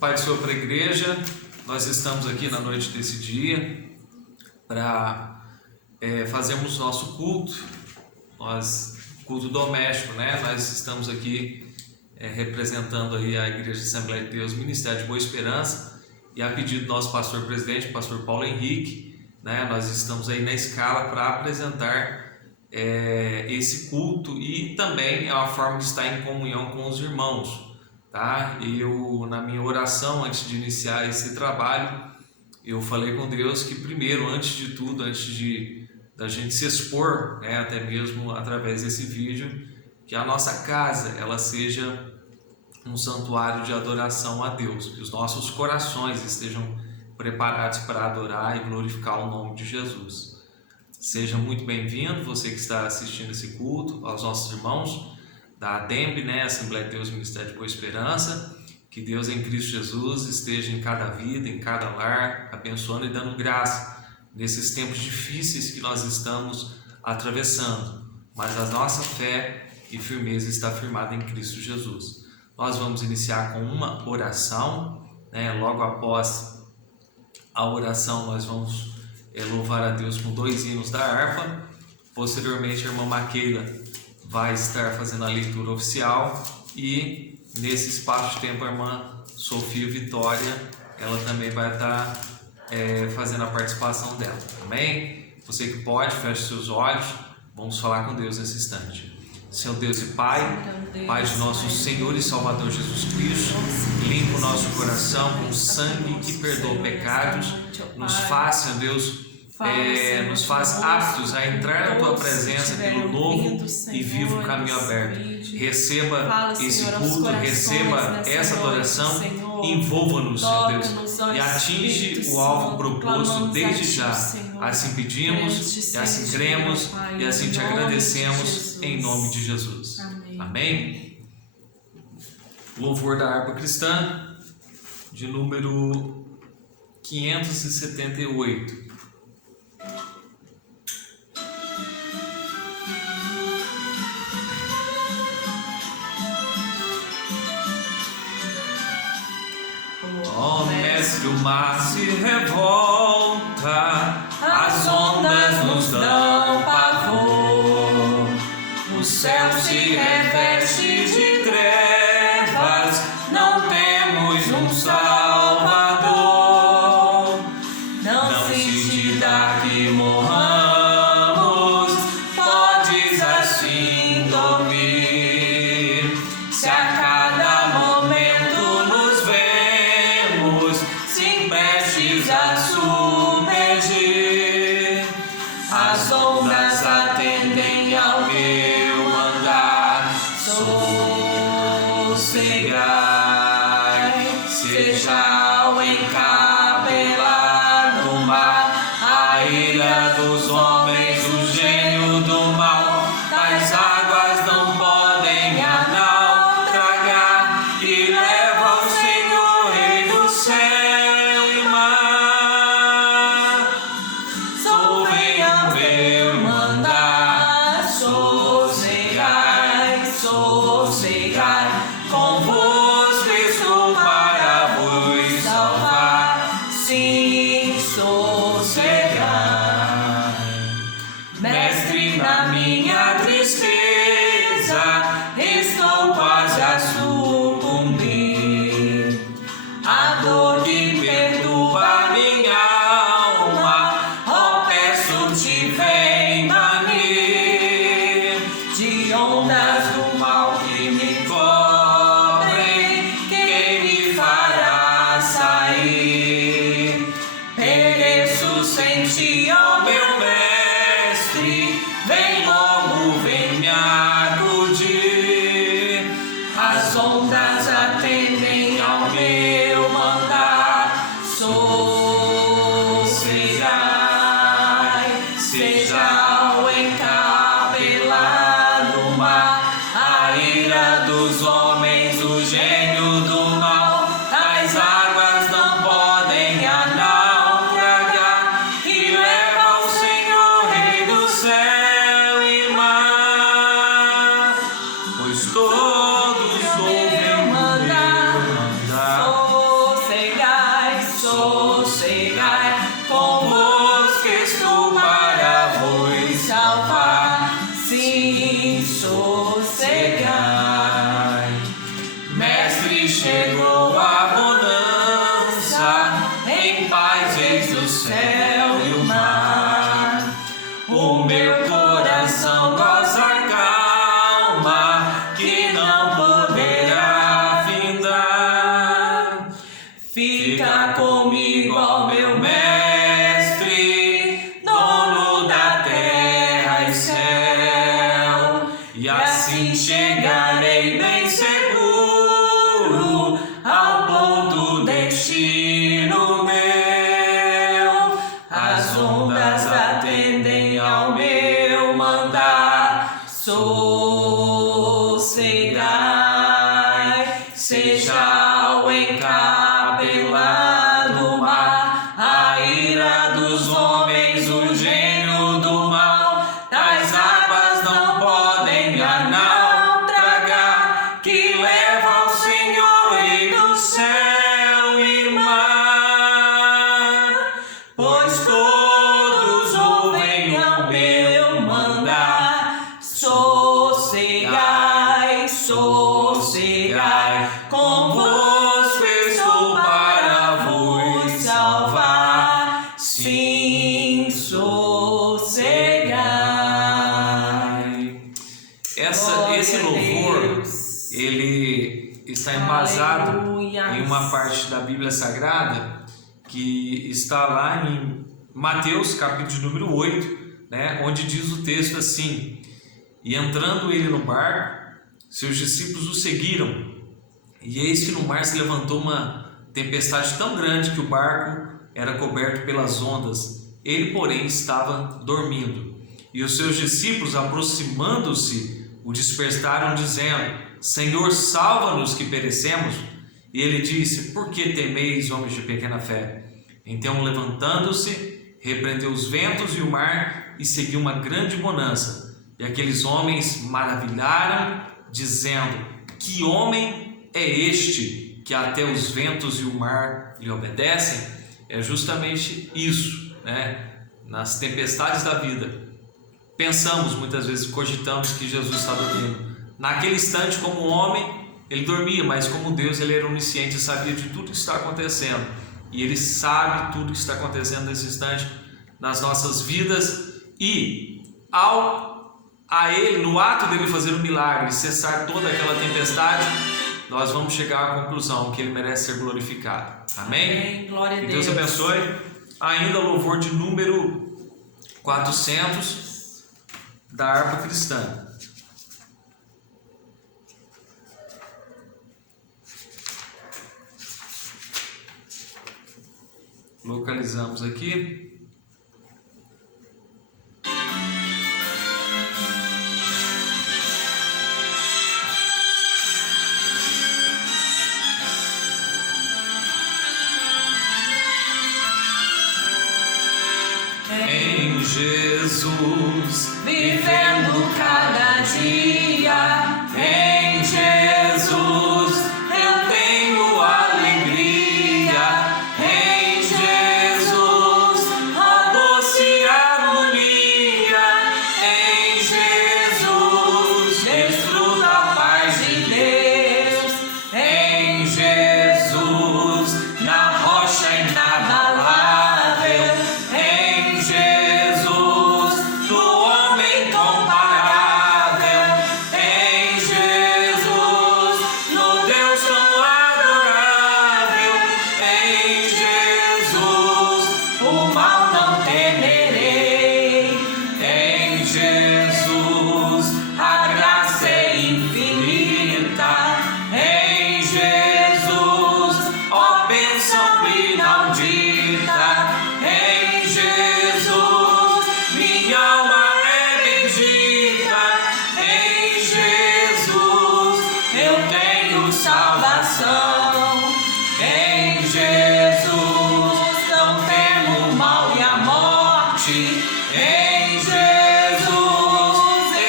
Pai do Senhor para a igreja, nós estamos aqui na noite desse dia para fazermos nosso culto, culto doméstico, né? Nós estamos aqui representando aí a Igreja Assembleia de Deus, Ministério de Boa Esperança, e a pedido do nosso pastor presidente, pastor Paulo Henrique, né? Nós estamos aí na escala para apresentar esse culto, e também é uma forma de estar em comunhão com os irmãos. Tá? Eu, na minha oração antes de iniciar esse trabalho, eu falei com Deus que primeiro, antes de tudo, da gente se expor, né, até mesmo através desse vídeo, que a nossa casa ela seja um santuário de adoração a Deus, que os nossos corações estejam preparados para adorar e glorificar o nome de Jesus. Seja muito bem-vindo, você que está assistindo esse culto, aos nossos irmãos da ADEMB, né, Assembleia de Deus, Ministério de Boa Esperança. Que Deus em Cristo Jesus esteja em cada vida, em cada lar, abençoando e dando graça nesses tempos difíceis que nós estamos atravessando, mas a nossa fé e firmeza está firmada em Cristo Jesus. Nós vamos iniciar com uma oração, né? Logo após a oração nós vamos louvar a Deus com 2 hinos da harpa. Posteriormente a irmã Maqueila vai estar fazendo a leitura oficial, e nesse espaço de tempo a irmã Sofia Vitória, ela também vai estar fazendo a participação dela. Amém? Você que pode, feche seus olhos, vamos falar com Deus nesse instante. Senhor Deus e Pai, Pai de nosso Senhor e Salvador Jesus Cristo, limpa o nosso coração com o sangue que perdoa pecados, nos faz, Senhor Deus, nos faz aptos a entrar na Tua presença pelo novo e vivo caminho aberto. Receba esse culto, receba essa adoração, envolva-nos, Senhor Deus, e atinge o alvo proposto desde já. Assim pedimos, e assim cremos, e assim te agradecemos, em nome de Jesus. Amém? Louvor da harpa cristã, de número 578. Ó Mestre, o mar se revolta, as ondas nos dão pavor, o céu se reveste de trevas, não temos um Salvador. Não se te dá que morramos, podes assim dormir, se a cada momento nos vemos, sem prestes a submergir. As ondas atendem ao meu andar, sossegai, seja o encabelar do mar, a ira dos homens, o gênio do mal, as águas não podem a naufragar, e leva o Senhor, Rei do céu e mar. Sou venha meu mandar, sossegai, sossegai, convosco estou para vos salvar, sim, sossegai. Mestre, na minha tristeza, estou quase a sucumbir, a dor que perturba minha alma, ó, peço-te, vem banir, de ondas do mal que me cobrem, quem me fará sair? Pereço sem ti, ó meu Mestre, vem logo, vem me acudir. As ondas atendem ao meu mandar, sossegai, seja o encabelar do mar, a ira dos homens, o gênio do mal, as águas não podem a naufragar, e leva o Senhor, Rei do céu e mar, pois todos ouvem o meu mandar, sossegai, convosco estou para vos salvar. Sim, sossegai. Esse louvor, ele está embasado em uma parte da Bíblia Sagrada que está lá em Mateus, capítulo de número 8, né, onde diz o texto assim: e entrando ele no barco, seus discípulos o seguiram, e eis que no mar se levantou uma tempestade tão grande que o barco era coberto pelas ondas. Ele, porém, estava dormindo. E os seus discípulos, aproximando-se, o despertaram, dizendo: Senhor, salva-nos que perecemos. E ele disse: por que temeis, homens de pequena fé? Então, levantando-se, repreendeu os ventos e o mar, e seguiu uma grande bonança. E aqueles homens maravilharam, dizendo: que homem é este que até os ventos e o mar lhe obedecem? É justamente isso, né? Nas tempestades da vida, pensamos muitas vezes, cogitamos que Jesus está dormindo. Naquele instante, como homem, ele dormia, mas como Deus, ele era onisciente e sabia de tudo que está acontecendo. E ele sabe tudo que está acontecendo nesse instante nas nossas vidas. E no ato dele fazer um milagre, cessar toda aquela tempestade, nós vamos chegar à conclusão que ele merece ser glorificado. Amém? Amém. Glória a Que Deus. Deus abençoe. Ainda louvor de número 400 da harpa cristã. Localizamos aqui. Em Jesus, vivendo cada dia, em Jesus eu tenho alegria, em Jesus, ó doce harmonia, em Jesus desfruto a paz de Deus, em Jesus, na rocha inabalável, em Jesus, no homem comparável, em Jesus, no Deus tão adorável, em Jesus, o mal não temerei, em Jesus, a graça é infinita, em Jesus, ó bênção inaudita, em Jesus, minha alma é bendita, em Jesus, eu tenho salvação, em Jesus, não temo o mal e a morte, em Jesus,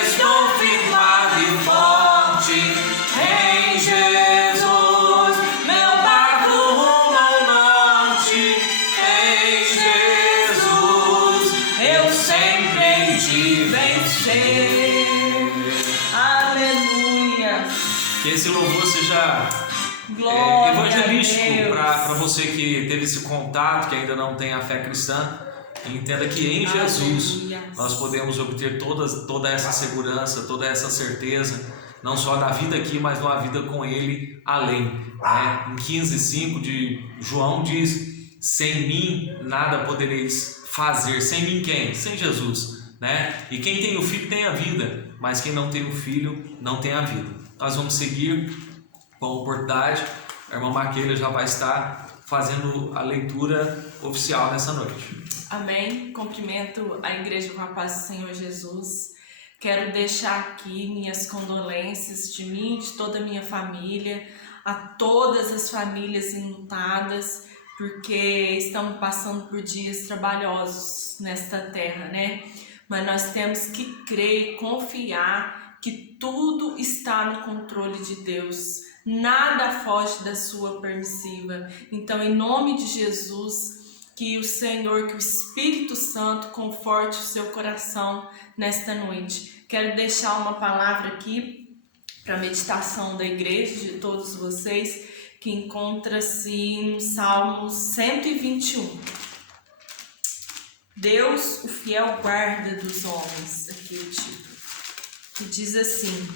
estou firmado e forte, em Jesus, meu barco rumo ao norte, em Jesus, eu sempre hei de vencer. Aleluia. que esse louvor seja Glória evangelístico a Deus. para você que teve esse contato, que ainda não tem a fé cristã. E entenda que em Jesus Aleluia. nós podemos obter toda essa segurança, toda essa certeza, não só na vida aqui, mas numa vida com Ele além, né? Em 15:5 de João diz: sem mim nada podereis fazer. Sem mim quem? Sem Jesus, né? E quem tem o Filho tem a vida, mas quem não tem o Filho não tem a vida. Nós vamos seguir com a oportunidade. A irmã Maquila já vai estar fazendo a leitura oficial nessa noite. Amém. Cumprimento a igreja com a paz do Senhor Jesus. Quero deixar aqui minhas condolências de mim, de toda a minha família, a todas as famílias enlutadas, porque estamos passando por dias trabalhosos nesta terra, né? Mas nós temos que crer e confiar que tudo está no controle de Deus. Nada foge da sua permissiva. Então, em nome de Jesus, que o Senhor, que o Espírito Santo conforte o seu coração nesta noite. Quero deixar uma palavra aqui para a meditação da igreja de todos vocês, que encontra-se no Salmo 121. Deus, o fiel guarda dos homens, aqui o título, que diz assim: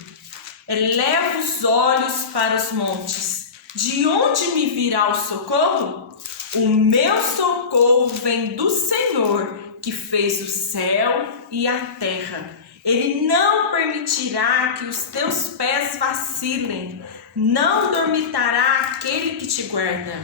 eleva os olhos para os montes, de onde me virá o socorro? O meu socorro vem do Senhor, que fez o céu e a terra. Ele não permitirá que os teus pés vacilem, não dormitará aquele que te guarda.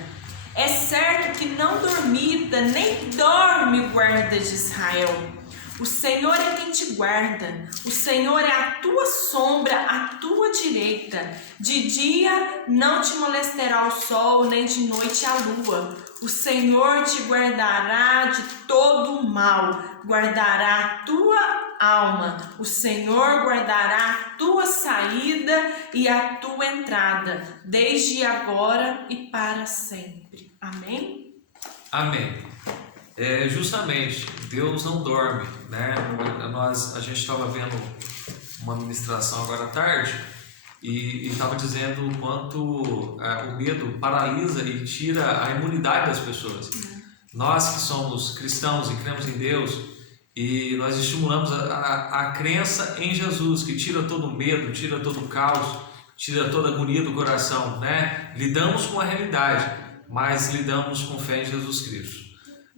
É certo que não dormita, nem dorme o guarda de Israel. O Senhor é quem te guarda, o Senhor é a tua sombra, à tua direita. De dia não te molestará o sol, nem de noite a lua. O Senhor te guardará de todo o mal, guardará a tua alma. O Senhor guardará a tua saída e a tua entrada, desde agora e para sempre. Amém? Amém. Justamente, Deus não dorme, né? A gente estava vendo uma ministração agora à tarde e estava dizendo o quanto o medo paralisa e tira a imunidade das pessoas. Nós que somos cristãos e cremos em Deus, e nós estimulamos a crença em Jesus, que tira todo o medo, tira todo o caos, tira toda a agonia do coração, né? Lidamos com a realidade, mas lidamos com fé em Jesus Cristo.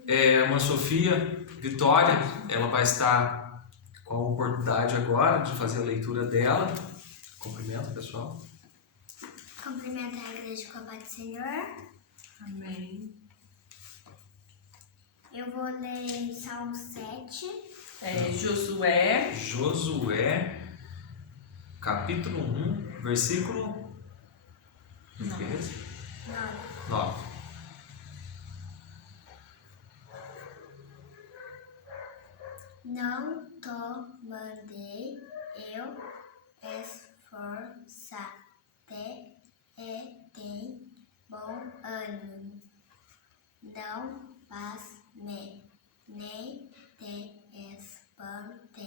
A irmã Sofia Vitória, ela vai estar com a oportunidade agora de fazer a leitura dela. Cumprimento, pessoal. Cumprimento a igreja com a paz do Senhor. Amém. Eu vou ler Salmo 7. Josué, capítulo 1, versículo 9. Não te mandei eu esforçar-te e tem bom ânimo. Não pasme, nem te espante,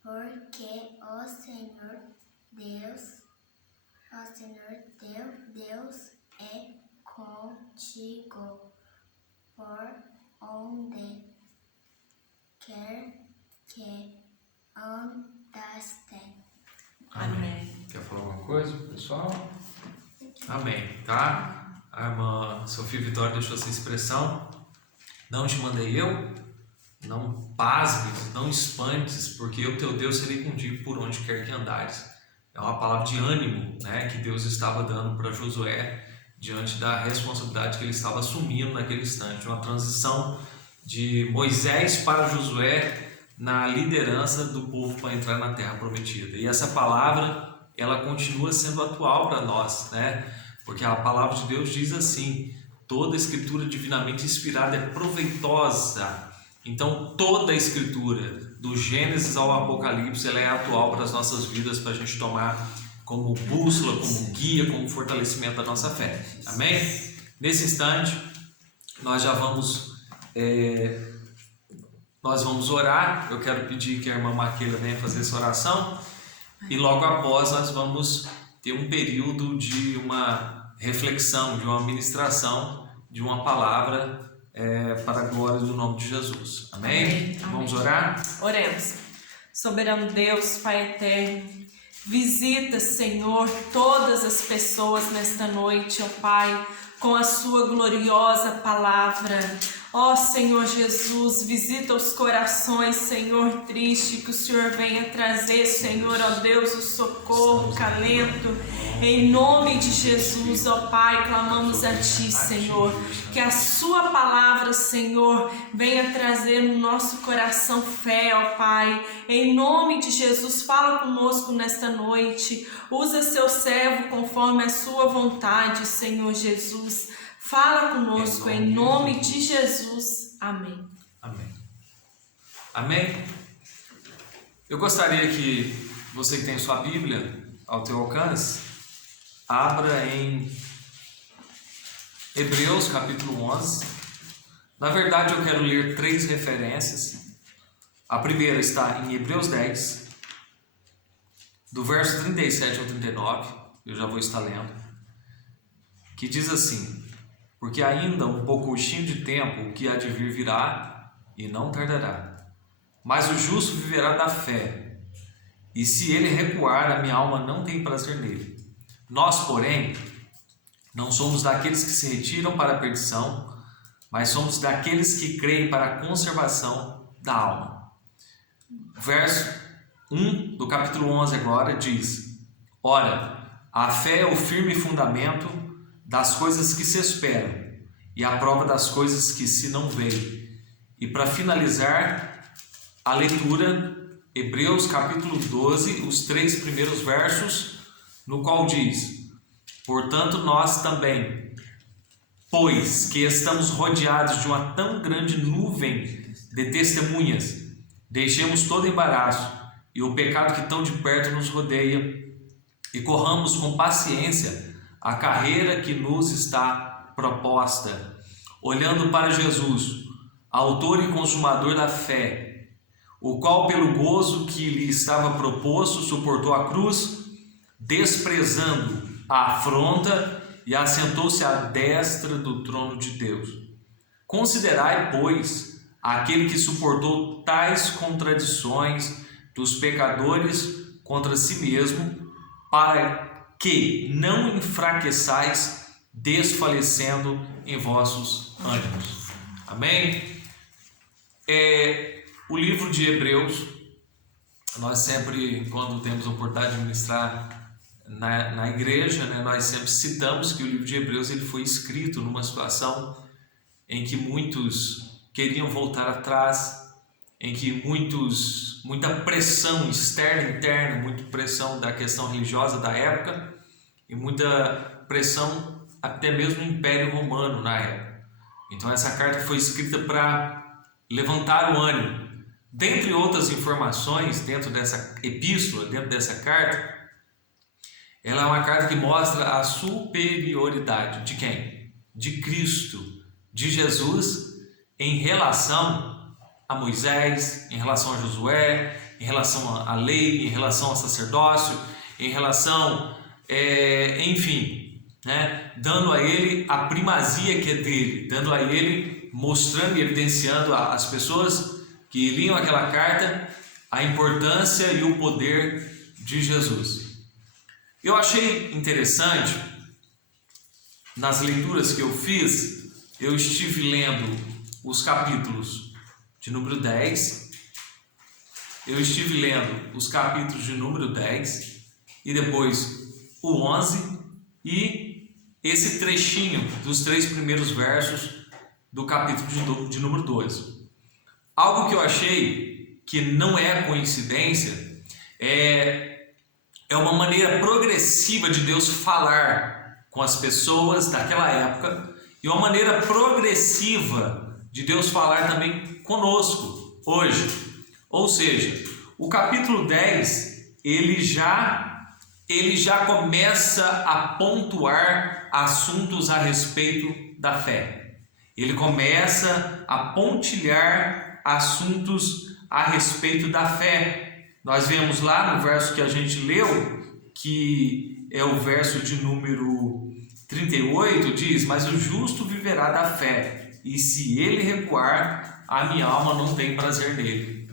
porque o Senhor teu Deus é contigo, por onde quer que andaste. Amém. Quer falar alguma coisa, pessoal? Amém, tá? A irmã Sofia Vitória deixou essa expressão: não te mandei eu, não pasmes, não espantes, porque eu, teu Deus, serei contigo por onde quer que andares. É uma palavra de ânimo, né, que Deus estava dando para Josué diante da responsabilidade que ele estava assumindo naquele instante, uma transição de Moisés para Josué na liderança do povo para entrar na Terra Prometida. E essa palavra, ela continua sendo atual para nós, né? Porque a palavra de Deus diz assim: toda a escritura divinamente inspirada é proveitosa. Então toda a escritura, do Gênesis ao Apocalipse, ela é atual para as nossas vidas, para a gente tomar como bússola, como guia, como fortalecimento da nossa fé. Amém? Nesse instante, nós já vamos orar. Eu quero pedir que a irmã Maquila venha fazer essa oração e logo após nós vamos ter um período de uma reflexão, de uma ministração, de uma palavra para a glória do nome de Jesus. Amém? Amém. Vamos orar? Oremos. Soberano Deus, Pai eterno, visita, Senhor, todas as pessoas nesta noite, ó Pai, com a sua gloriosa palavra. Ó Senhor Jesus, visita os corações, Senhor, triste, que o Senhor venha trazer, Senhor, ó Deus, o socorro, o calento. Em nome de Jesus, ó Pai, clamamos a Ti, Senhor, que a Sua palavra, Senhor, venha trazer no nosso coração fé, ó Pai. Em nome de Jesus, fala conosco nesta noite. Usa Seu servo conforme a Sua vontade, Senhor Jesus. Fala conosco em nome de Jesus. Amém. Amém. Amém? Eu gostaria que você que tem sua Bíblia ao teu alcance, abra em Hebreus capítulo 11. Na verdade, eu quero ler 3 referências. A primeira está em Hebreus 10, do verso 37 ao 39, eu já vou estar lendo, que diz assim: porque ainda um pouquinho de tempo o que há de vir virá e não tardará, mas o justo viverá da fé, e se ele recuar, a minha alma não tem prazer nele. Nós, porém, não somos daqueles que se retiram para a perdição, mas somos daqueles que creem para a conservação da alma. Verso 1 do capítulo 11 agora diz: ora, a fé é o firme fundamento das coisas que se esperam e a prova das coisas que se não veem. E para finalizar a leitura, Hebreus capítulo 12, os 3 primeiros versos, no qual diz: portanto nós também, pois que estamos rodeados de uma tão grande nuvem de testemunhas, deixemos todo embaraço e o pecado que tão de perto nos rodeia e corramos com paciência a carreira que nos está proposta, olhando para Jesus, autor e consumador da fé, o qual pelo gozo que lhe estava proposto suportou a cruz, desprezando a afronta, e assentou-se à destra do trono de Deus. Considerai, pois, aquele que suportou tais contradições dos pecadores contra si mesmo, para que não enfraqueçais, desfalecendo em vossos ânimos. Amém? O livro de Hebreus, nós sempre, quando temos a oportunidade de ministrar na igreja, né, nós sempre citamos que o livro de Hebreus ele foi escrito numa situação em que muitos queriam voltar atrás, em que muita pressão externa e interna, muita pressão da questão religiosa da época e muita pressão até mesmo do Império Romano na época. Então essa carta foi escrita para levantar o ânimo. Dentre outras informações dentro dessa epístola, dentro dessa carta, ela é uma carta que mostra a superioridade de quem? De Cristo, de Jesus, em relação a Moisés, em relação a Josué, em relação à lei, em relação ao sacerdócio, em relação, enfim, né? Dando a ele a primazia que é dele, dando a ele, mostrando e evidenciando às pessoas que liam aquela carta a importância e o poder de Jesus. Eu achei interessante, nas leituras que eu fiz, eu estive lendo os capítulos de número 10, eu estive lendo os capítulos de número 10 e depois o 11 e esse trechinho dos 3 primeiros versos do capítulo de número 12. Algo que eu achei que não é coincidência é uma maneira progressiva de Deus falar com as pessoas daquela época e uma maneira progressiva de Deus falar também conosco hoje. Ou seja, o capítulo 10 ele já começa a pontuar assuntos a respeito da fé. Ele começa a pontilhar assuntos a respeito da fé. Nós vemos lá no verso que a gente leu, que é o verso de número 38, diz: mas o justo viverá da fé, e se ele recuar, a minha alma não tem prazer nele.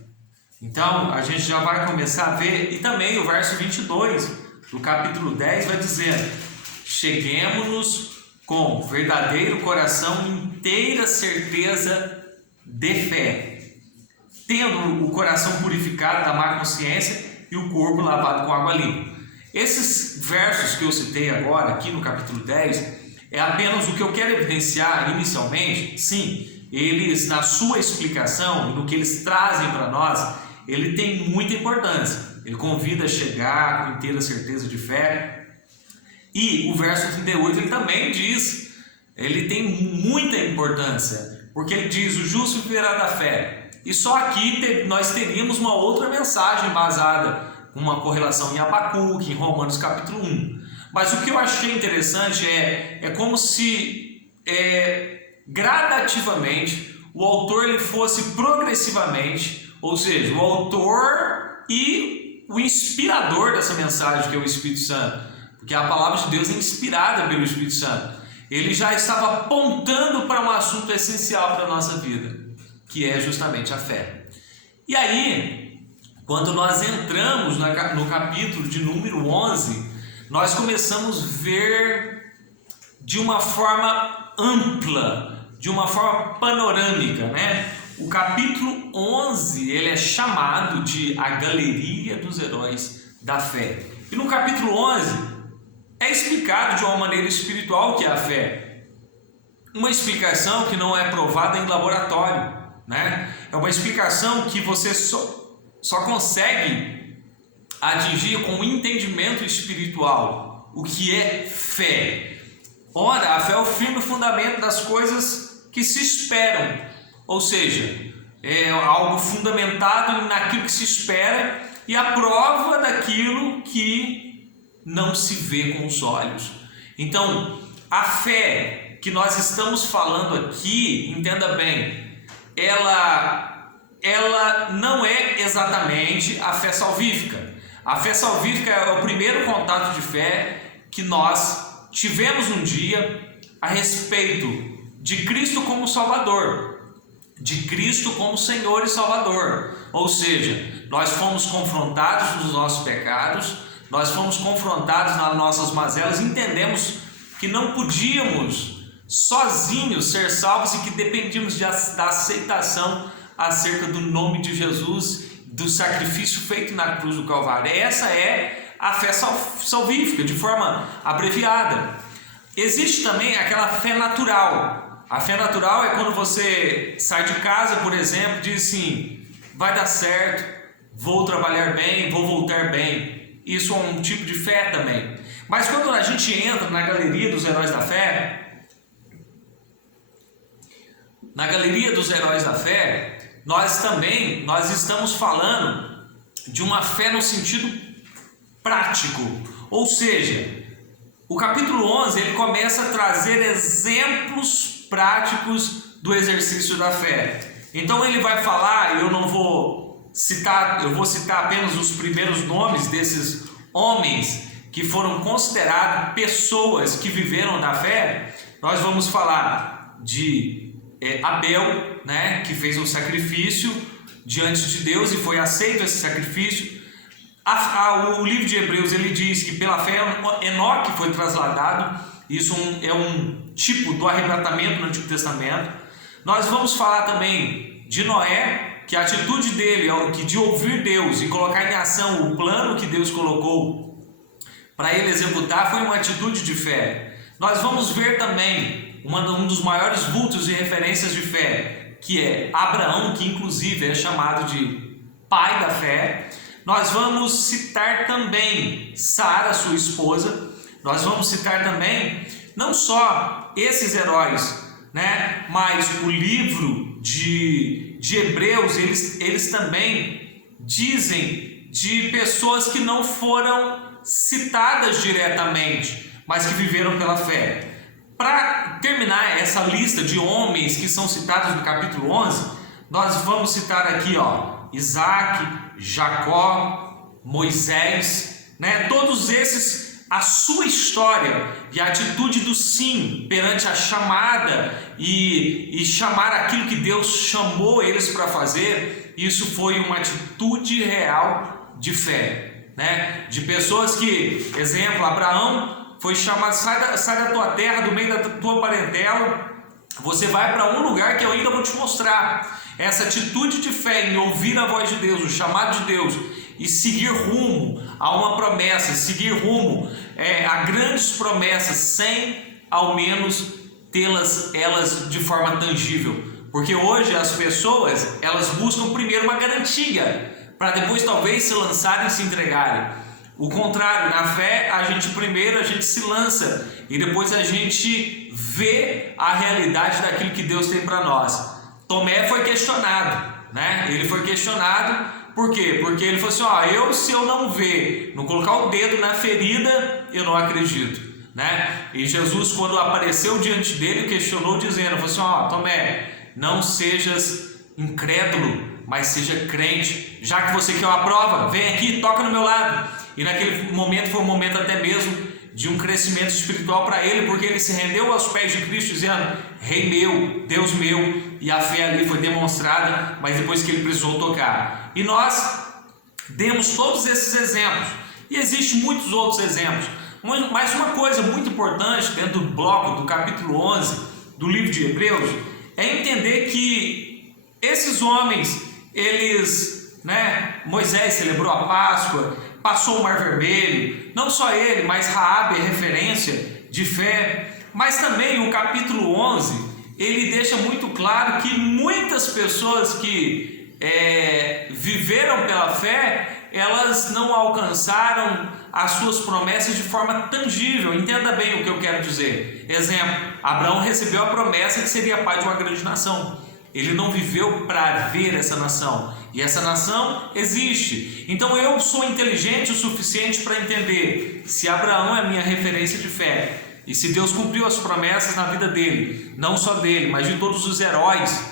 Então, a gente já vai começar a ver, e também o verso 22 do capítulo 10 vai dizer: cheguemo-nos com verdadeiro coração, inteira certeza de fé, tendo o coração purificado da má consciência e o corpo lavado com água limpa. Esses versos que eu citei agora, aqui no capítulo 10, é apenas o que eu quero evidenciar inicialmente. Sim, eles, na sua explicação, no que eles trazem para nós, ele tem muita importância. Ele convida a chegar com inteira certeza de fé. E o verso 38 ele também diz, ele tem muita importância, porque ele diz: o justo viverá da fé. E só aqui nós teríamos uma outra mensagem basada com uma correlação em Abacuque, em Romanos capítulo 1. Mas o que eu achei interessante é como se gradativamente o autor ele fosse progressivamente, ou seja, o autor e o inspirador dessa mensagem, que é o Espírito Santo, porque a palavra de Deus é inspirada pelo Espírito Santo, ele já estava apontando para um assunto essencial para a nossa vida, que é justamente a fé. E aí, quando nós entramos no capítulo de número 11, nós começamos a ver de uma forma ampla, de uma forma panorâmica, né? O capítulo 11, ele é chamado de a galeria dos heróis da fé. E no capítulo 11, é explicado de uma maneira espiritual o que é a fé. Uma explicação que não é provada em laboratório, né? É uma explicação que você só consegue atingir com o entendimento espiritual. O que é fé? Ora, a fé é o firme fundamento das coisas que se esperam. Ou seja, é algo fundamentado naquilo que se espera e a prova daquilo que não se vê com os olhos. Então, a fé que nós estamos falando aqui, entenda bem, ela não é exatamente a fé salvífica. A fé salvífica é o primeiro contato de fé que nós tivemos um dia a respeito de Cristo como Salvador, de Cristo como Senhor e Salvador. Ou seja, nós fomos confrontados nos nossos pecados, nós fomos confrontados nas nossas mazelas, entendemos que não podíamos sozinhos ser salvos e que dependíamos da aceitação acerca do nome de Jesus, do sacrifício feito na cruz do Calvário. Essa é a fé salvífica, de forma abreviada. Existe também aquela fé natural. A fé natural é quando você sai de casa, por exemplo, e diz assim: vai dar certo, vou trabalhar bem, vou voltar bem. Isso é um tipo de fé também. Mas quando a gente entra na galeria dos heróis da fé, nós estamos falando de uma fé no sentido prático. Ou seja, o capítulo 11 ele começa a trazer exemplos práticos do exercício da fé. Então ele vai falar, eu vou citar apenas os primeiros nomes desses homens que foram considerados pessoas que viveram da fé. Nós vamos falar de Abel, né, que fez um sacrifício diante de Deus e foi aceito esse sacrifício. O livro de Hebreus ele diz que pela fé Enoque foi trasladado. Isso é um tipo do arrebatamento no Antigo Testamento. Nós vamos falar também de Noé, que a atitude dele de ouvir Deus e colocar em ação o plano que Deus colocou para ele executar foi uma atitude de fé. Nós vamos ver também um dos maiores vultos e referências de fé, que é Abraão, que inclusive é chamado de pai da fé. Nós vamos citar também Sara, sua esposa. Nós vamos citar também não só esses heróis, né, mas o livro de Hebreus, eles também dizem de pessoas que não foram citadas diretamente, mas que viveram pela fé. Para terminar essa lista de homens que são citados no capítulo 11, nós vamos citar aqui, Isaac, Jacó, Moisés, né? Todos esses, a sua história e a atitude do sim perante a chamada e chamar aquilo que Deus chamou eles para fazer, isso foi uma atitude real de fé, né? De pessoas que, exemplo, Abraão foi chamado: sai da tua terra, do meio da tua parentela, você vai para um lugar que eu ainda vou te mostrar. Essa atitude de fé em ouvir a voz de Deus, o chamado de Deus, e seguir rumo a uma promessa, seguir rumo a grandes promessas, sem ao menos elas de forma tangível. Porque hoje as pessoas, elas buscam primeiro uma garantia, para depois talvez se lançarem e se entregarem. O contrário, na fé, primeiro a gente se lança e depois a gente vê a realidade daquilo que Deus tem para nós. Tomé foi questionado, né? Ele foi questionado, por quê? Porque ele falou assim: se eu não ver, não colocar o dedo na ferida, eu não acredito, né? E Jesus, quando apareceu diante dele, questionou dizendo, falou assim: Tomé, não sejas incrédulo, mas seja crente. Já que você quer uma prova, vem aqui, toca no meu lado. E naquele momento foi um momento até mesmo de um crescimento espiritual para ele, porque ele se rendeu aos pés de Cristo dizendo: Rei meu, Deus meu, e a fé ali foi demonstrada, mas depois que ele precisou tocar. E nós demos todos esses exemplos, e existem muitos outros exemplos, mas uma coisa muito importante dentro do bloco do capítulo 11 do livro de Hebreus é entender que esses homens, eles, Moisés celebrou a Páscoa, passou o Mar Vermelho, não só ele, mas Raabe é referência de fé, mas também o capítulo 11, ele deixa muito claro que muitas pessoas que viveram pela fé, elas não alcançaram as suas promessas de forma tangível. Entenda bem o que eu quero dizer. Exemplo, Abraão recebeu a promessa que seria pai de uma grande nação. Ele não viveu para ver essa nação, e essa nação existe. Então eu sou inteligente o suficiente para entender se Abraão é a minha referência de fé, e se Deus cumpriu as promessas na vida dele, não só dele, mas de todos os heróis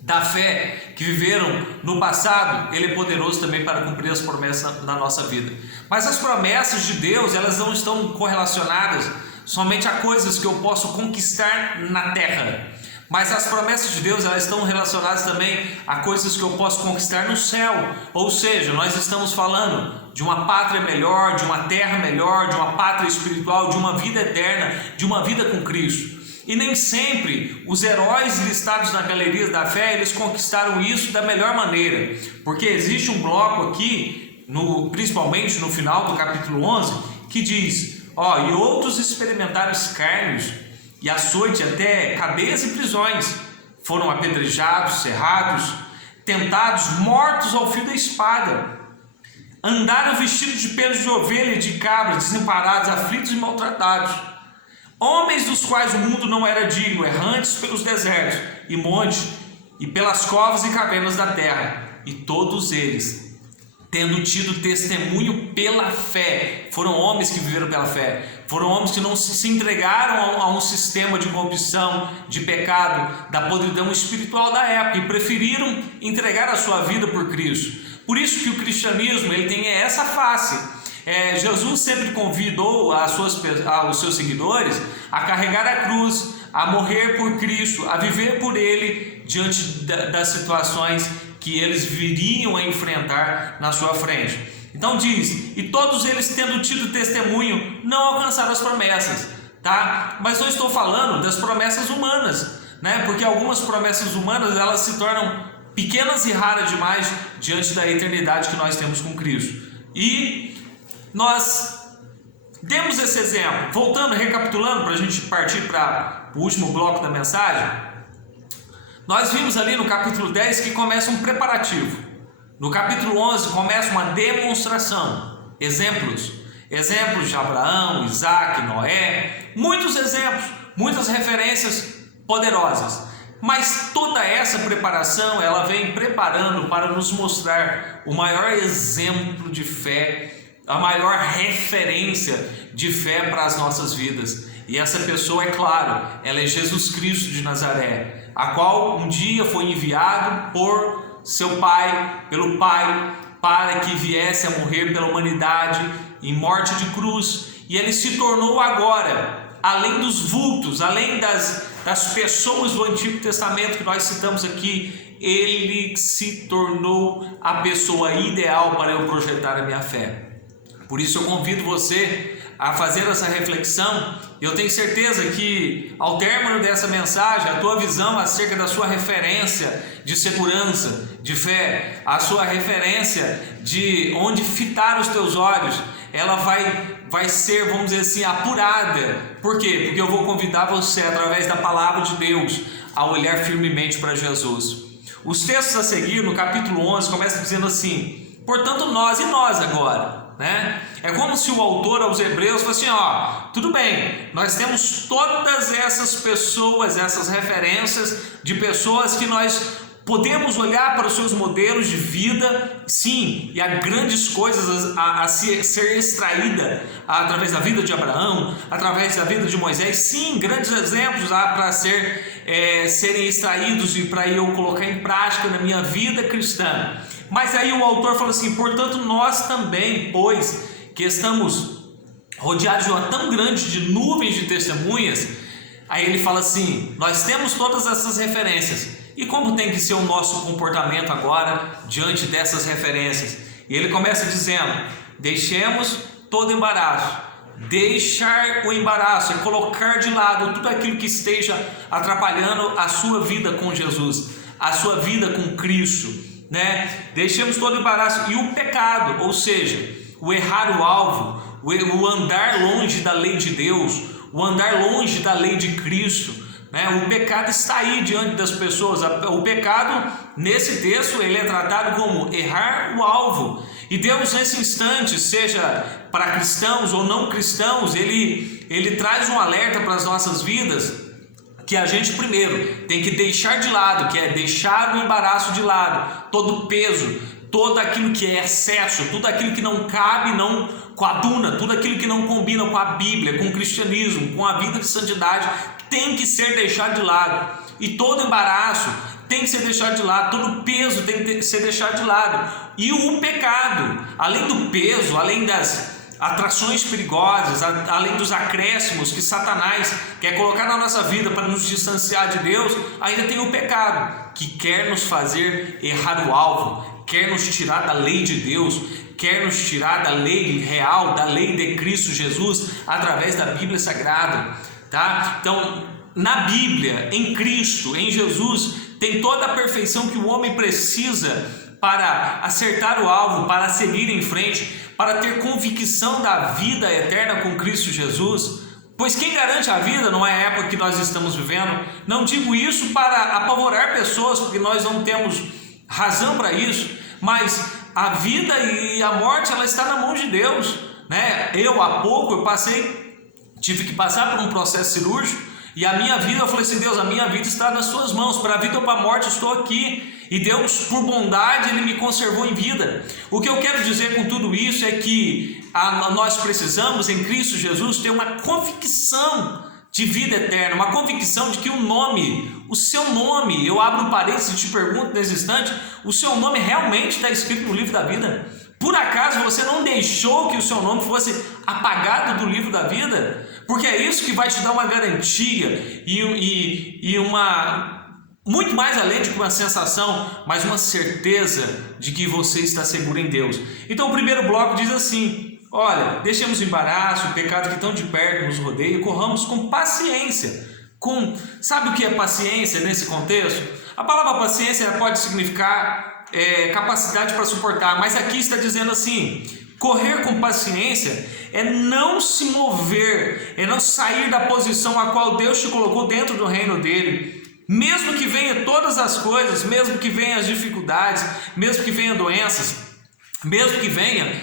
da fé que viveram no passado, ele é poderoso também para cumprir as promessas na nossa vida. Mas as promessas de Deus, elas não estão correlacionadas somente a coisas que eu posso conquistar na terra, mas as promessas de Deus, elas estão relacionadas também a coisas que eu posso conquistar no céu. Ou seja, nós estamos falando de uma pátria melhor, de uma terra melhor, de uma pátria espiritual, de uma vida eterna, de uma vida com Cristo. E nem sempre os heróis listados na galeria da fé, eles conquistaram isso da melhor maneira, porque existe um bloco aqui, principalmente no final do capítulo 11, que diz: e outros experimentaram escárnios e açoite, até cadeias e prisões, foram apedrejados, cerrados, tentados, mortos ao fio da espada, andaram vestidos de pelos de ovelha e de cabra, desamparados, aflitos e maltratados, homens dos quais o mundo não era digno, errantes pelos desertos e montes, e pelas covas e cavernas da terra, e todos eles, tendo tido testemunho pela fé, foram homens que viveram pela fé, foram homens que não se entregaram a um sistema de corrupção, de pecado, da podridão espiritual da época, e preferiram entregar a sua vida por Cristo. Por isso que o cristianismo, ele tem essa face. Jesus sempre convidou aos seus seguidores a carregar a cruz, a morrer por Cristo, a viver por Ele diante das situações que eles viriam a enfrentar na sua frente. Então diz: e todos eles, tendo tido testemunho, não alcançaram as promessas, tá? Mas não estou falando das promessas humanas, porque algumas promessas humanas, elas se tornam pequenas e raras demais diante da eternidade que nós temos com Cristo. E nós demos esse exemplo. Voltando, recapitulando, para a gente partir para o último bloco da mensagem, nós vimos ali no capítulo 10 que começa um preparativo. No capítulo 11 começa uma demonstração, exemplos de Abraão, Isaac, Noé, muitos exemplos, muitas referências poderosas. Mas toda essa preparação, ela vem preparando para nos mostrar o maior exemplo de fé, a maior referência de fé para as nossas vidas. E essa pessoa, é claro, ela é Jesus Cristo de Nazaré, a qual um dia foi enviado por seu Pai, pelo Pai, para que viesse a morrer pela humanidade em morte de cruz. E ele se tornou agora, além dos vultos, além das pessoas do Antigo Testamento que nós citamos aqui, ele se tornou a pessoa ideal para eu projetar a minha fé. Por isso eu convido você a fazer essa reflexão. Eu tenho certeza que ao término dessa mensagem, a tua visão acerca da sua referência de segurança, de fé, a sua referência de onde fitar os teus olhos, ela vai ser, vamos dizer assim, apurada. Por quê? Porque eu vou convidar você, através da palavra de Deus, a olhar firmemente para Jesus. Os textos a seguir, no capítulo 11, começam dizendo assim: portanto nós, e nós agora? É como se o autor aos Hebreus fosse assim: tudo bem, nós temos todas essas pessoas, essas referências de pessoas que nós Podemos olhar para os seus modelos de vida, sim, e há grandes coisas a ser extraída através da vida de Abraão, através da vida de Moisés. Sim, grandes exemplos há para serem extraídos e para eu colocar em prática na minha vida cristã. Mas aí o autor fala assim: portanto nós também, pois que estamos rodeados de uma tão grande de nuvens de testemunhas. Aí ele fala assim: nós temos todas essas referências. E como tem que ser o nosso comportamento agora diante dessas referências? E ele começa dizendo: deixemos todo embaraço. Deixar o embaraço é colocar de lado tudo aquilo que esteja atrapalhando a sua vida com Jesus, a sua vida com Cristo, né? Deixemos todo o embaraço e o pecado, ou seja, o errar o alvo, o andar longe da lei de Deus, o andar longe da lei de Cristo. O pecado está aí diante das pessoas. O pecado, nesse texto, ele é tratado como errar o alvo. E Deus, nesse instante, seja para cristãos ou não cristãos, ele traz um alerta para as nossas vidas, que a gente primeiro tem que deixar de lado, que é deixar o embaraço de lado, todo o peso, todo aquilo que é excesso, tudo aquilo que não cabe, não coaduna, tudo aquilo que não combina com a Bíblia, com o cristianismo, com a vida de santidade, tem que ser deixado de lado. E todo embaraço tem que ser deixado de lado, todo peso tem que ser deixado de lado. E o pecado, além do peso, além das atrações perigosas, além dos acréscimos que Satanás quer colocar na nossa vida para nos distanciar de Deus, ainda tem o pecado, que quer nos fazer errar o alvo, quer nos tirar da lei de Deus, quer nos tirar da lei real, da lei de Cristo Jesus, através da Bíblia Sagrada, tá? Então, na Bíblia, em Cristo, em Jesus, tem toda a perfeição que o homem precisa para acertar o alvo, para seguir em frente, para ter convicção da vida eterna com Cristo Jesus. Pois quem garante a vida não é a época que nós estamos vivendo. Não digo isso para apavorar pessoas, porque nós não temos razão para isso, mas a vida e a morte, ela está na mão de Deus, né? Há pouco tive que passar por um processo cirúrgico, e a minha vida, eu falei assim: Deus, a minha vida está nas suas mãos, para a vida ou para a morte estou aqui. E Deus, por bondade, Ele me conservou em vida. O que eu quero dizer com tudo isso é que nós precisamos, em Cristo Jesus, ter uma convicção de vida eterna, uma convicção de que o seu nome, eu abro um parênteses e te pergunto nesse instante, o seu nome realmente está escrito no livro da vida? Por acaso você não deixou que o seu nome fosse apagado do livro da vida? Porque é isso que vai te dar uma garantia e uma... muito mais além de uma sensação, mas uma certeza de que você está seguro em Deus. Então o primeiro bloco diz assim: olha, deixemos o embaraço, o pecado que tão de perto nos rodeia, e corramos com paciência. Sabe o que é paciência nesse contexto? A palavra paciência pode significar capacidade para suportar, mas aqui está dizendo assim: correr com paciência é não se mover, é não sair da posição a qual Deus te colocou dentro do reino dele. Mesmo que venha todas as coisas, mesmo que venham as dificuldades, mesmo que venham doenças, mesmo que venha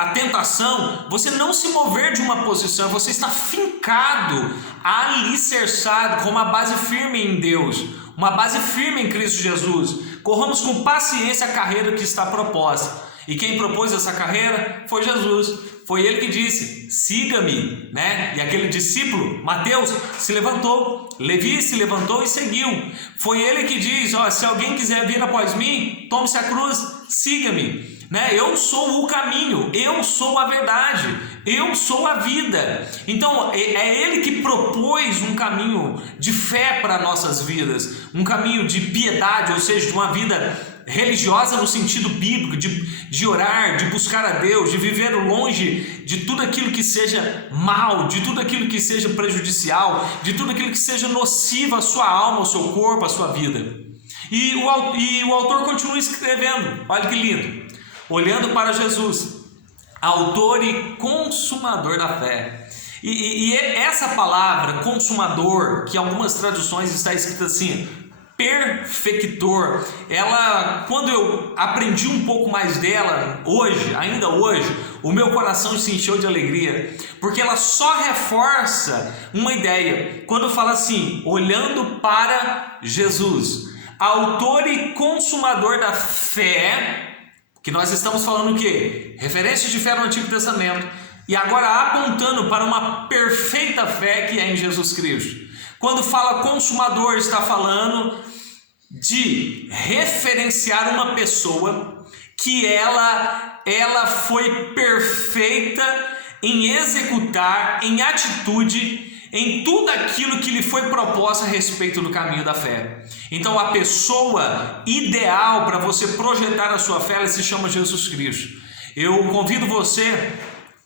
a tentação, você não se mover de uma posição, você está fincado, alicerçado, com uma base firme em Deus, uma base firme em Cristo Jesus. Corramos com paciência a carreira que está proposta. E quem propôs essa carreira foi Jesus. Foi ele que disse: siga-me, né? E aquele discípulo, Mateus, se levantou, Levi se levantou e seguiu. Foi ele que diz: se alguém quiser vir após mim, tome-se a cruz, siga-me, né? Eu sou o caminho, eu sou a verdade, eu sou a vida. Então é ele que propôs um caminho de fé para nossas vidas, um caminho de piedade, ou seja, de uma vida religiosa no sentido bíblico, de orar, de buscar a Deus, de viver longe de tudo aquilo que seja mal, de tudo aquilo que seja prejudicial, de tudo aquilo que seja nocivo à sua alma, ao seu corpo, à sua vida. E o autor continua escrevendo, olha que lindo: olhando para Jesus, autor e consumador da fé. E essa palavra ainda que em algumas traduções está escrita assim, perfector, ela, quando eu aprendi um pouco mais dela ainda hoje, o meu coração se encheu de alegria, porque ela só reforça uma ideia. Quando fala assim, olhando para Jesus, autor e consumador da fé, que nós estamos falando o quê? Referências de fé no Antigo Testamento, e agora apontando para uma perfeita fé que é em Jesus Cristo. Quando fala consumador, está falando de referenciar uma pessoa que ela foi perfeita em executar, em atitude, em tudo aquilo que lhe foi proposto a respeito do caminho da fé. Então a pessoa ideal para você projetar a sua fé, ela se chama Jesus Cristo. Eu convido você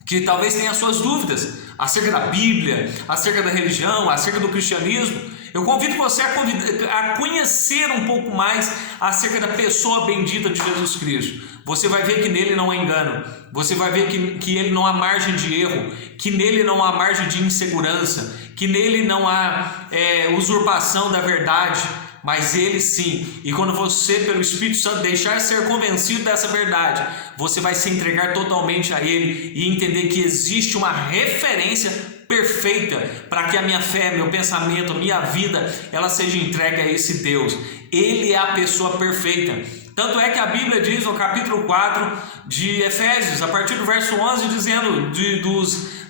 que talvez tenha suas dúvidas acerca da Bíblia, acerca da religião, acerca do cristianismo. Eu convido você a conhecer um pouco mais acerca da pessoa bendita de Jesus Cristo. Você vai ver que nele não há engano, você vai ver que ele não há margem de erro, que nele não há margem de insegurança, que nele não há usurpação da verdade, mas ele sim. E quando você, pelo Espírito Santo, deixar ser convencido dessa verdade, você vai se entregar totalmente a ele e entender que existe uma referência perfeita para que a minha fé, meu pensamento, minha vida, ela seja entregue a esse Deus. Ele é a pessoa perfeita. Tanto é que a Bíblia diz no capítulo 4 de Efésios, a partir do verso 11, dizendo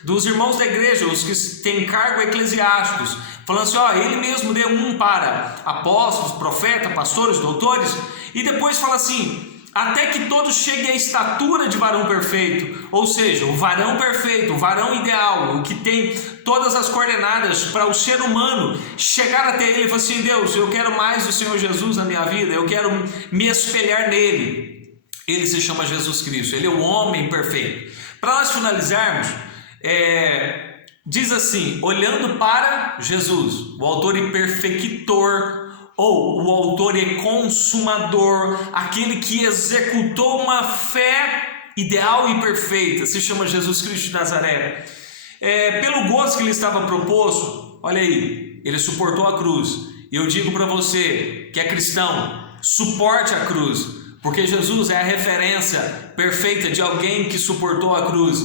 dos irmãos da igreja, os que têm cargo eclesiásticos, falando assim, ele mesmo deu um para apóstolos, profetas, pastores, doutores, e depois fala assim, até que todos cheguem à estatura de varão perfeito, ou seja, o varão perfeito, o varão ideal, o que tem todas as coordenadas para o ser humano chegar até ele e falar assim, Deus, eu quero mais do Senhor Jesus na minha vida, eu quero me espelhar nele. Ele se chama Jesus Cristo, ele é o homem perfeito. Para nós finalizarmos, diz assim, olhando para Jesus, o autor e perfector, ou o autor e consumador, aquele que executou uma fé ideal e perfeita, se chama Jesus Cristo de Nazaré. Pelo gozo que lhe estava proposto, olha aí, ele suportou a cruz. E eu digo para você que é cristão, suporte a cruz, porque Jesus é a referência perfeita de alguém que suportou a cruz.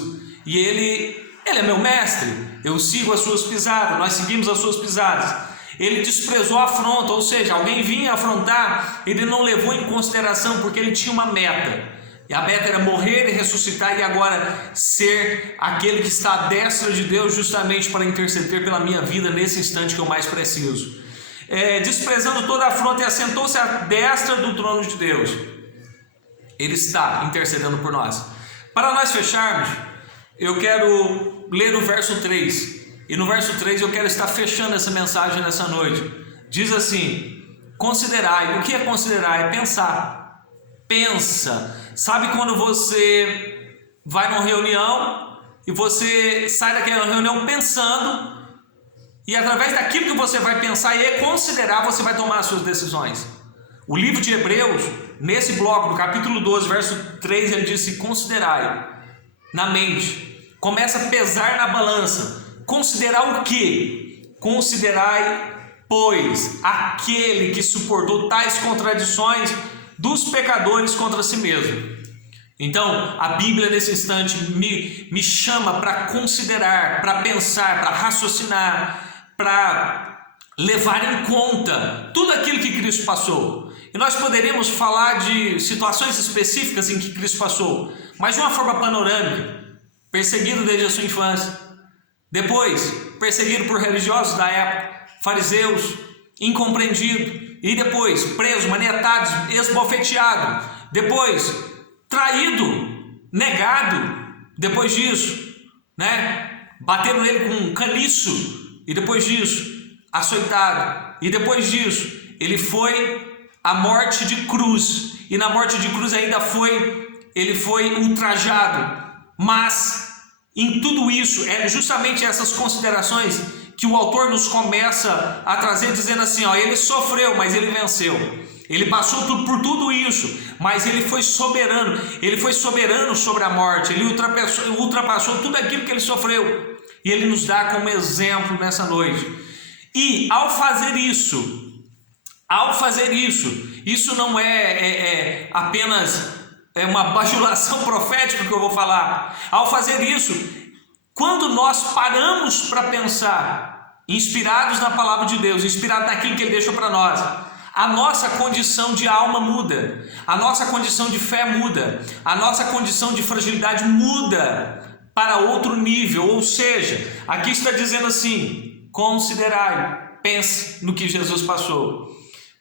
E ele é meu mestre, eu sigo as suas pisadas, nós seguimos as suas pisadas. Ele desprezou a afronta, ou seja, alguém vinha afrontar, ele não levou em consideração porque ele tinha uma meta. E a meta era morrer e ressuscitar e agora ser aquele que está à destra de Deus justamente para interceder pela minha vida nesse instante que eu mais preciso. Desprezando toda a afronta e assentou-se à destra do trono de Deus. Ele está intercedendo por nós. Para nós fecharmos, eu quero ler o verso 3. E no verso 3 eu quero estar fechando essa mensagem nessa noite. Diz assim, considerai. O que é considerar? É pensar. Pensa. Sabe quando você vai numa reunião e você sai daquela reunião pensando, e através daquilo que você vai pensar e considerar, você vai tomar as suas decisões. O livro de Hebreus, nesse bloco, no capítulo 12, verso 3, ele diz assim, considerai na mente. Começa a pesar na balança. Considerar o quê? Considerai, pois, aquele que suportou tais contradições dos pecadores contra si mesmo. Então, a Bíblia nesse instante me chama para considerar, para pensar, para raciocinar, para levar em conta tudo aquilo que Cristo passou. E nós poderíamos falar de situações específicas em que Cristo passou, mas de uma forma panorâmica. Perseguido desde a sua infância, depois perseguido por religiosos da época, fariseus, incompreendido, e depois preso, maniatado, esbofeteado, depois traído, negado, depois disso, bateram nele com um caniço, e depois disso, açoitado, e depois disso, ele foi à morte de cruz, e na morte de cruz ainda ele foi ultrajado. Mas em tudo isso, é justamente essas considerações que o autor nos começa a trazer, dizendo assim, ele sofreu, mas ele venceu. Ele passou por tudo isso, mas ele foi soberano sobre a morte, ele ultrapassou tudo aquilo que ele sofreu, e ele nos dá como exemplo nessa noite. E ao fazer isso, isso não é apenas uma bajulação profética que eu vou falar. Ao fazer isso, quando nós paramos para pensar, inspirados na palavra de Deus, inspirados naquilo que Ele deixou para nós, a nossa condição de alma muda, a nossa condição de fé muda, a nossa condição de fragilidade muda para outro nível. Ou seja, aqui está dizendo assim: considerai, pense no que Jesus passou.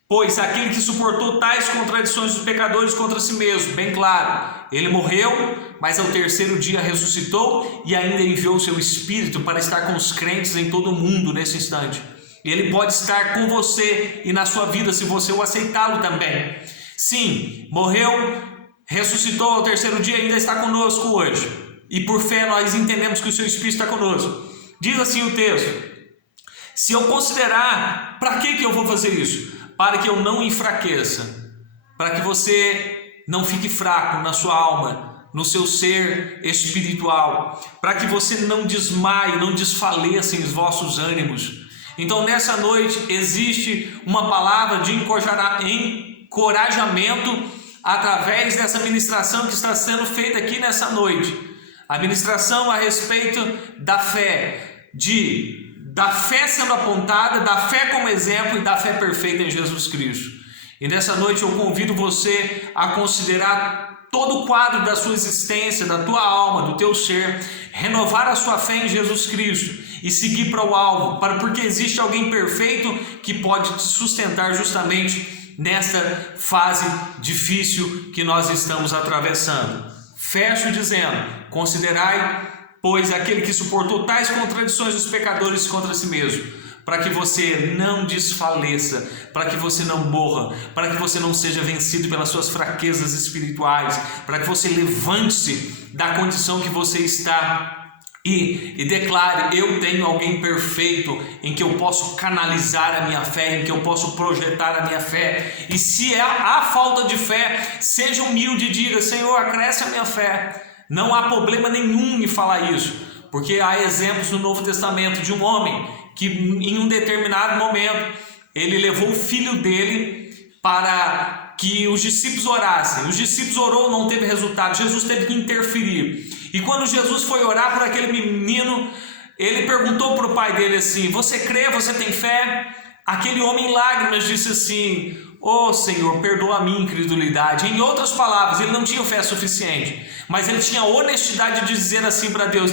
Pois aquele que suportou tais contradições dos pecadores contra si mesmo, bem claro, ele morreu, mas ao terceiro dia ressuscitou e ainda enviou o seu Espírito para estar com os crentes em todo o mundo nesse instante. Ele pode estar com você e na sua vida se você o aceitá-lo também. Sim, morreu, ressuscitou ao terceiro dia e ainda está conosco hoje. E por fé nós entendemos que o seu Espírito está conosco. Diz assim o texto: se eu considerar, para que eu vou fazer isso? Para que eu não enfraqueça, para que você não fique fraco na sua alma, no seu ser espiritual, para que você não desmaie, não desfaleça em vossos ânimos. Então nessa noite existe uma palavra de encorajamento através dessa ministração que está sendo feita aqui nessa noite. A ministração a respeito da fé, da fé sendo apontada, da fé como exemplo e da fé perfeita em Jesus Cristo. E nessa noite eu convido você a considerar todo o quadro da sua existência, da tua alma, do teu ser, renovar a sua fé em Jesus Cristo e seguir para o alvo, porque existe alguém perfeito que pode te sustentar justamente nessa fase difícil que nós estamos atravessando. Fecho dizendo: considerai, pois, aquele que suportou tais contradições dos pecadores contra si mesmo, para que você não desfaleça, para que você não morra, para que você não seja vencido pelas suas fraquezas espirituais, para que você levante-se da condição que você está e declare: eu tenho alguém perfeito em que eu posso canalizar a minha fé, em que eu posso projetar a minha fé. E se há falta de fé, seja humilde e diga: Senhor, acresce a minha fé. Não há problema nenhum em falar isso, porque há exemplos no Novo Testamento de um homem que em um determinado momento ele levou o filho dele para que os discípulos orassem. Os discípulos orou, não teve resultado, Jesus teve que interferir. E quando Jesus foi orar por aquele menino, ele perguntou para o pai dele assim: você crê, você tem fé? Aquele homem em lágrimas disse assim: ó Senhor, perdoa a minha incredulidade. Em outras palavras, ele não tinha fé suficiente, mas ele tinha a honestidade de dizer assim para Deus: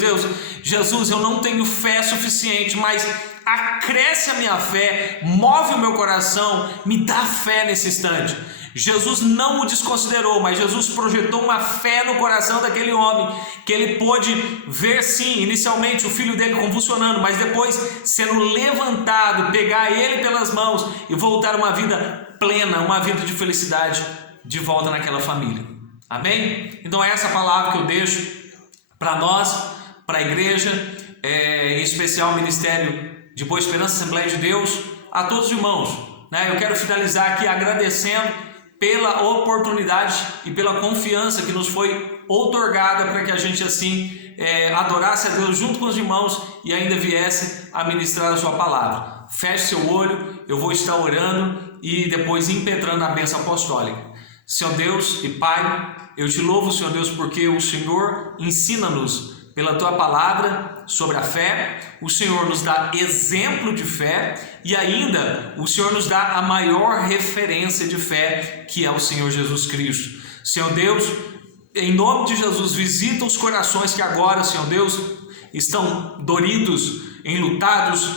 Jesus, eu não tenho fé suficiente, mas acresce a minha fé, move o meu coração, me dá fé nesse instante. Jesus não o desconsiderou, mas Jesus projetou uma fé no coração daquele homem, que ele pôde ver sim, inicialmente o filho dele convulsionando, mas depois sendo levantado, pegar ele pelas mãos e voltar uma vida plena, uma vida de felicidade de volta naquela família. Amém? Então é essa palavra que eu deixo para nós, para a igreja, em especial o Ministério de Boa Esperança Assembleia de Deus, a todos os irmãos. Eu quero finalizar aqui agradecendo pela oportunidade e pela confiança que nos foi outorgada para que a gente assim adorasse a Deus junto com os irmãos e ainda viesse a ministrar a sua palavra. Feche seu olho, eu vou estar orando e depois impetrando a bênção apostólica. Senhor Deus e Pai, eu te louvo, Senhor Deus, porque o Senhor ensina-nos pela tua palavra sobre a fé, o Senhor nos dá exemplo de fé e ainda o Senhor nos dá a maior referência de fé, que é o Senhor Jesus Cristo. Senhor Deus, em nome de Jesus, visita os corações que agora, Senhor Deus, estão doridos, enlutados,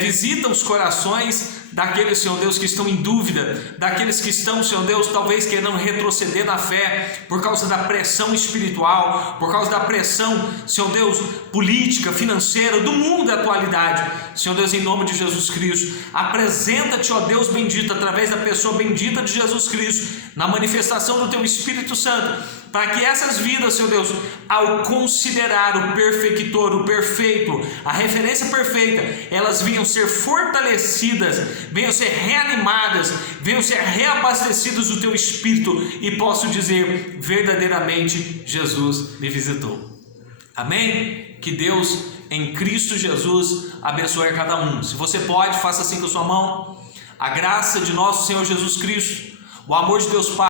visita os corações daqueles, Senhor Deus, que estão em dúvida, daqueles que estão, Senhor Deus, talvez querendo retroceder na fé por causa da pressão espiritual, por causa da pressão, Senhor Deus, política, financeira, do mundo da atualidade. Senhor Deus, em nome de Jesus Cristo, apresenta-te, ó Deus bendito, através da pessoa bendita de Jesus Cristo, na manifestação do teu Espírito Santo, para que essas vidas, Senhor Deus, ao considerar o perfeitor, o perfeito, a referência perfeita, elas venham ser fortalecidas, venham ser reanimadas, venham ser reabastecidas do teu Espírito e possam dizer: verdadeiramente Jesus me visitou. Amém? Que Deus em Cristo Jesus abençoe a cada um. Se você pode, faça assim com a sua mão. A graça de nosso Senhor Jesus Cristo, o amor de Deus Pai,